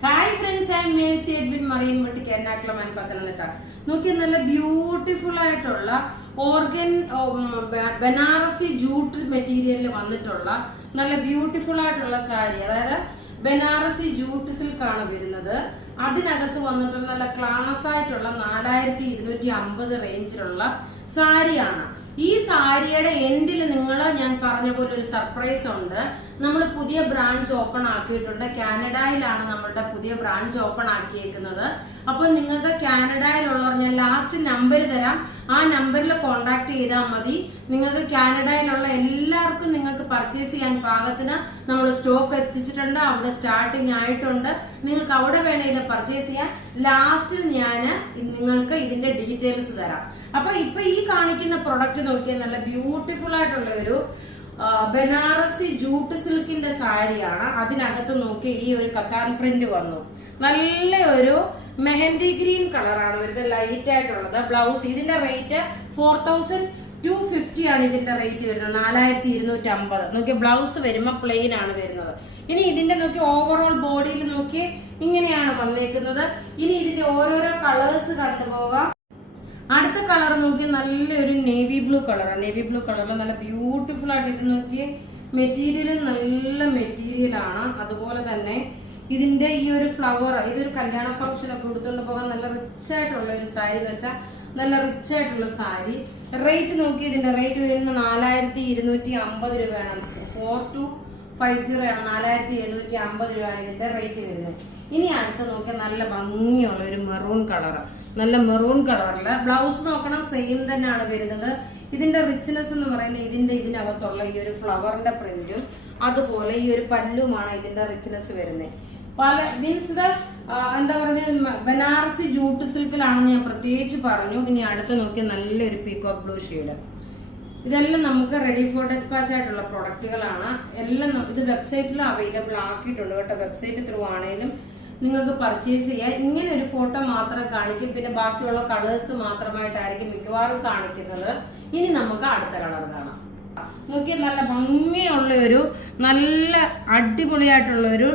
Hi friends, I M Mercy Edwin marine boutique Ernakulam and Pathanamthitta. നോക്കി നല്ല beautiful ആയിട്ടുള്ള organ Banarasi jute മെറ്റീരിയലിൽ വന്നിട്ടുള്ള നല്ല ബ്യൂട്ടിഫുൾ ആയിട്ടുള്ള സാരി, അതായത് ബനാറസി ജൂട്ട് സിൽക്ക് ആണ് വരുന്നത്. അതിനകത്ത് വന്നിട്ടുള്ള നല്ല ക്ലാസ് ആയിട്ടുള്ള 4250 റേഞ്ചിലുള്ള സാരിയാണ്. ഈ സാരിയുടെ എൻഡിൽ ഞാൻ പറഞ്ഞ പോലെ ഒരു സർപ്രൈസ് ഉണ്ട്. നമ്മൾ പുതിയ ബ്രാഞ്ച് ഓപ്പൺ ആക്കിയിട്ടുണ്ട്. കാനഡയിലാണ് നമ്മളുടെ പുതിയ ബ്രാഞ്ച് ഓപ്പൺ ആക്കിയേക്കുന്നത്. അപ്പൊ നിങ്ങൾക്ക് കാനഡയിലുള്ളവർ ഞാൻ ലാസ്റ്റ് നമ്പർ തരാം, ആ നമ്പറിൽ കോണ്ടാക്ട് ചെയ്താൽ മതി. നിങ്ങൾക്ക് കാനഡയിലുള്ള എല്ലാവർക്കും നിങ്ങൾക്ക് പർച്ചേസ് ചെയ്യാൻ പാകത്തിന് നമ്മൾ സ്റ്റോക്ക് എത്തിച്ചിട്ടുണ്ട്. അവിടെ സ്റ്റാർട്ടിങ് ആയിട്ടുണ്ട്. നിങ്ങൾക്ക് അവിടെ വേണമെങ്കിൽ പർച്ചേസ് ചെയ്യാം. ലാസ്റ്റിൽ ഞാൻ നിങ്ങൾക്ക് ഇതിന്റെ ഡീറ്റെയിൽസ് തരാം. അപ്പൊ ഇപ്പൊ ഈ കാണിക്കുന്ന പ്രൊഡക്റ്റ് നോക്കിയാൽ നല്ല ബ്യൂട്ടിഫുൾ ആയിട്ടുള്ള ഒരു ബനാറസി ജൂട്ട് സിൽക്കിന്റെ സാരിയാണ്. അതിനകത്ത് നോക്കി ഈ ഒരു കത്താൻ പ്രിന്റ് വന്നു. നല്ല ഒരു മെഹന്തി ഗ്രീൻ കളറാണ് വരുന്നത്, ലൈറ്റ് ആയിട്ടുള്ളത്. ബ്ലൗസ് ഇതിന്റെ റേറ്റ് 4250 ആണ്. ഇതിന്റെ റേറ്റ് വരുന്നത് 4250. നോക്കി ബ്ലൗസ് വരുമ്പോ പ്ലെയിൻ ആണ് വരുന്നത്. ഇനി ഇതിന്റെ നോക്കി ഓവറോൾ ബോഡിയിൽ നോക്കി ഇങ്ങനെയാണ് വന്നേക്കുന്നത്. ഇനി ഇതിന്റെ ഓരോരോ കളേഴ്സ് കണ്ടുപോകാം. അടുത്ത കളർ നോക്കി നല്ലൊരു നേവി ബ്ലൂ കളറാണ്. നേവി ബ്ലൂ കളറിൽ നല്ല ബ്യൂട്ടിഫുൾ ആയിട്ട് ഇത് നോക്കി മെറ്റീരിയൽ നല്ല മെറ്റീരിയലാണ്. അതുപോലെ തന്നെ ഇതിന്റെ ഈ ഒരു ഫ്ലവർ, ഇതൊരു കല്യാണ ഫംഗ്ഷൻ ഒക്കെ കൊടുത്തുകൊണ്ട് പോകാൻ നല്ല റിച്ച് ആയിട്ടുള്ള ഒരു സാരി എന്ന് വെച്ചാൽ നല്ല റിച്ച് ആയിട്ടുള്ള സാരി. റേറ്റ് നോക്കി ഇതിന്റെ റേറ്റ് വരുന്നത് 4250 രൂപയാണ്. 4250 ആണ്, 4250 രൂപയാണ് ഇതിന്റെ റേറ്റ് വരുന്നത്. ഇനി അടുത്ത് നോക്കിയാൽ നല്ല ഭംഗിയുള്ള ഒരു മെറൂൺ കളർ, നല്ല മെറൂൺ കളറില് ബ്ലൗസ് നോക്കണം, സെയിം തന്നെയാണ് വരുന്നത്. ഇതിന്റെ റിച്ച്നെസ് എന്ന് പറയുന്നത് ഇതിനകത്തുള്ള ഈ ഒരു ഫ്ലവറിന്റെ പ്രിന്റും അതുപോലെ ഈ ഒരു പല്ലുമാണ് ഇതിന്റെ റിച്ച്നെസ് വരുന്നത്. പല മീൻസ് ഇത് എന്താ പറയുക, ബനാറസി ജൂട്ട് സിൽക്കിലാണെന്ന് ഞാൻ പ്രത്യേകിച്ച് പറഞ്ഞു. ഇനി അടുത്ത് നോക്കിയാൽ നല്ലൊരു പീകോക്ക് ബ്ലൂ ഷെയ്ഡ്. ഇതെല്ലാം നമുക്ക് റെഡി ഫോർ ഡെസ്പാച്ച് ആയിട്ടുള്ള പ്രൊഡക്റ്റുകളാണ്. എല്ലാം ഇത് വെബ്സൈറ്റിൽ അവൈലബിൾ ആക്കിയിട്ടുണ്ട് കേട്ടോ. വെബ്സൈറ്റ് ത്രൂ ആണെങ്കിലും നിങ്ങൾക്ക് പർച്ചേസ് ചെയ്യാം. ഇങ്ങനെ ഒരു ഫോട്ടോ മാത്രം കാണിക്കും, പിന്നെ ബാക്കിയുള്ള കളേഴ്സ് മാത്രമായിട്ടായിരിക്കും മിക്കവാറും കാണിക്കുന്നത്. ഇനി നമുക്ക് അടുത്ത കളർ കാണാം. നോക്കിയാൽ നല്ല ഭംഗിയുള്ള ഒരു നല്ല അടിപൊളിയായിട്ടുള്ള ഒരു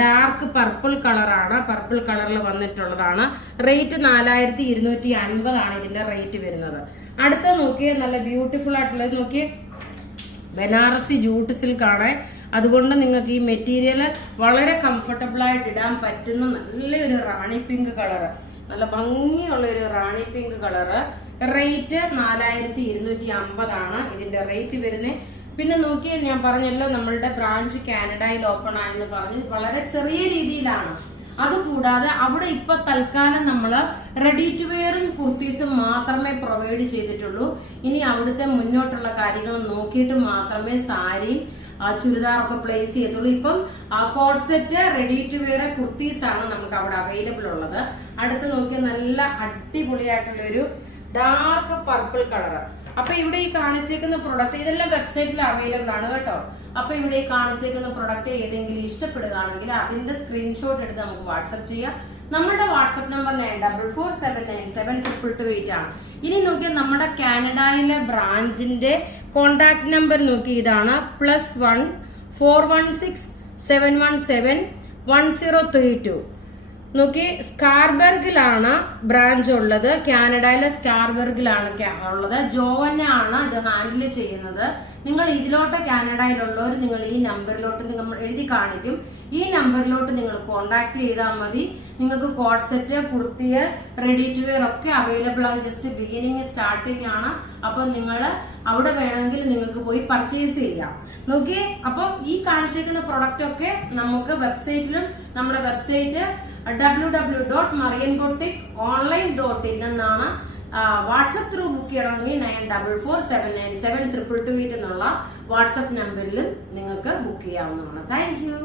ഡാർക്ക് പർപ്പിൾ കളറാണ്. പർപ്പിൾ കളറിൽ വന്നിട്ടുള്ളതാണ്. റേറ്റ് 4250 ആണ് ഇതിന്റെ റേറ്റ് വരുന്നത്. അടുത്ത നോക്കിയാൽ നല്ല ബ്യൂട്ടിഫുൾ ആയിട്ടുള്ളത് നോക്കിയേ, ബനാറസി ജൂട്ട് സിൽക്ക് ആണ്. അതുകൊണ്ട് നിങ്ങൾക്ക് ഈ മെറ്റീരിയൽ വളരെ കംഫർട്ടബിൾ ആയിട്ട് ഇടാൻ പറ്റുന്ന നല്ലൊരു റാണി പിങ്ക് കളറ്, നല്ല ഭംഗിയുള്ള ഒരു റാണി പിങ്ക് കളറ്. റേറ്റ് 4250 ആണ് ഇതിന്റെ റേറ്റ് വരുന്നത്. പിന്നെ നോക്കിയാൽ ഞാൻ പറഞ്ഞല്ലോ നമ്മളുടെ ബ്രാഞ്ച് കാനഡയിൽ ഓപ്പൺ ആയെന്ന് പറഞ്ഞു. വളരെ ചെറിയ രീതിയിലാണ്. അതുകൂടാതെ അവിടെ ഇപ്പൊ തൽക്കാലം നമ്മള് റെഡി ടു വെയറും കുർത്തീസും മാത്രമേ പ്രൊവൈഡ് ചെയ്തിട്ടുള്ളൂ. ഇനി അവിടുത്തെ മുന്നോട്ടുള്ള കാര്യങ്ങൾ നോക്കിയിട്ട് മാത്രമേ സാരി ചുരിദാറൊക്കെ പ്ലേസ് ചെയ്യത്തുള്ളൂ. ഇപ്പം code set, ready to wear kurtis ആണ് നമുക്ക് അവിടെ അവൈലബിൾ ഉള്ളത്. അടുത്ത് നോക്കിയാൽ നല്ല അടിപൊളിയായിട്ടുള്ള ഒരു ഡാർക്ക് പർപ്പിൾ കളർ. അപ്പൊ ഇവിടെ ഈ കാണിച്ചേക്കുന്ന പ്രൊഡക്റ്റ് ഇതെല്ലാം വെബ്സൈറ്റിൽ അവൈലബിൾ ആണ് കേട്ടോ. അപ്പൊ ഇവിടെ ഈ കാണിച്ചേക്കുന്ന പ്രൊഡക്റ്റ് ഏതെങ്കിലും ഇഷ്ടപ്പെടുകയാണെങ്കിൽ അതിന്റെ സ്ക്രീൻഷോട്ട് എടുത്ത് നമുക്ക് വാട്സപ്പ് ചെയ്യാം. നമ്മുടെ വാട്സപ്പ് നമ്പർ 9447972228 ആണ്. ഇനി നോക്കിയാൽ നമ്മുടെ കാനഡയിലെ ബ്രാഞ്ചിന്റെ കോണ്ടാക്ട് നമ്പർ നോക്കി ഇതാണ്, +1 416 717 1032. നോക്കി സ്കാർബർഗിലാണ് ബ്രാഞ്ച് ഉള്ളത്. കാനഡയിലെ സ്കാർബർഗിലാണ് ഉള്ളത്. ജോവന്ന ആണ് ഇത് ഹാൻഡിൽ ചെയ്യുന്നത്. നിങ്ങൾ ഇതിലോട്ട് കാനഡയിലുള്ളവർ നിങ്ങൾ ഈ നമ്പറിലോട്ട് നിങ്ങൾ എഴുതി കാണിക്കും. ഈ നമ്പറിലോട്ട് നിങ്ങൾ കോണ്ടാക്ട് ചെയ്താൽ മതി. നിങ്ങൾക്ക് കോഡ് സെറ്റ്, കുർത്തിയ, റെഡി ടു വെയർ ഒക്കെ അവൈലബിൾ ആയി. ജസ്റ്റ് ബിഗിനിങ് സ്റ്റാർട്ടിങ് ആണ്. അപ്പൊ നിങ്ങൾ അവിടെ വേണമെങ്കിൽ നിങ്ങൾക്ക് പോയി പർച്ചേസ് ചെയ്യാം. നോക്കിയേ, അപ്പം ഈ കാണിച്ചേക്കുന്ന പ്രൊഡക്റ്റ് ഒക്കെ നമുക്ക് വെബ്സൈറ്റിലും, നമ്മുടെ വെബ്സൈറ്റ് www.marianboutique.online.in എന്നാണ്. വാട്സപ്പ് ത്രൂ ബുക്ക് ചെയ്യണമെങ്കിൽ 9447972228 എന്നുള്ള വാട്സപ്പ് നമ്പറിലും നിങ്ങൾക്ക് ബുക്ക് ചെയ്യാവുന്നതാണ്. Thank you.